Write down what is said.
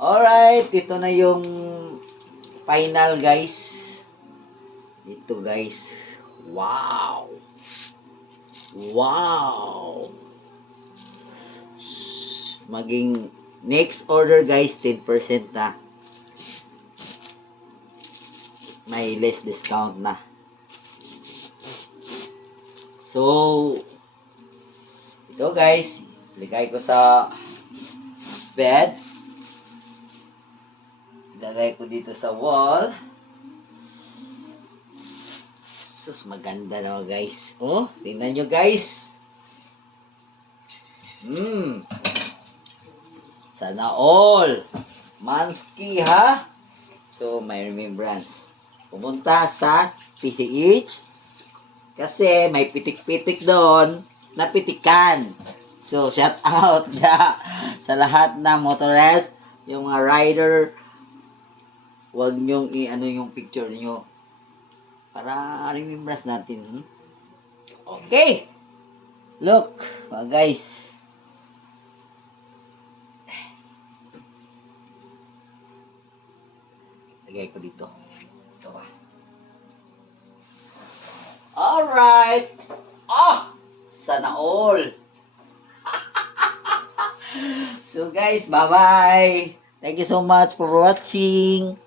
Alright, ito na yung final guys. Ito guys. Wow. Wow. Maging next order guys, 10% na. May less discount na. So, ito guys, ligay ko sa bed. Ilagay ko dito sa wall. Sus, maganda naman guys. Oh, tingnan nyo guys. Sana all. Mansky ha. So, may remembrance. Pumunta sa PCH. Kasi may pitik-pitik doon na pitikan. So, shout out sa lahat ng motorist, yung mga rider. Huwag nyong i-ano yung picture niyo para remembrance natin. Okay. Look, guys. Lagay ko dito. Ito ba? Alright. Sana all. So guys, bye-bye. Thank you so much for watching.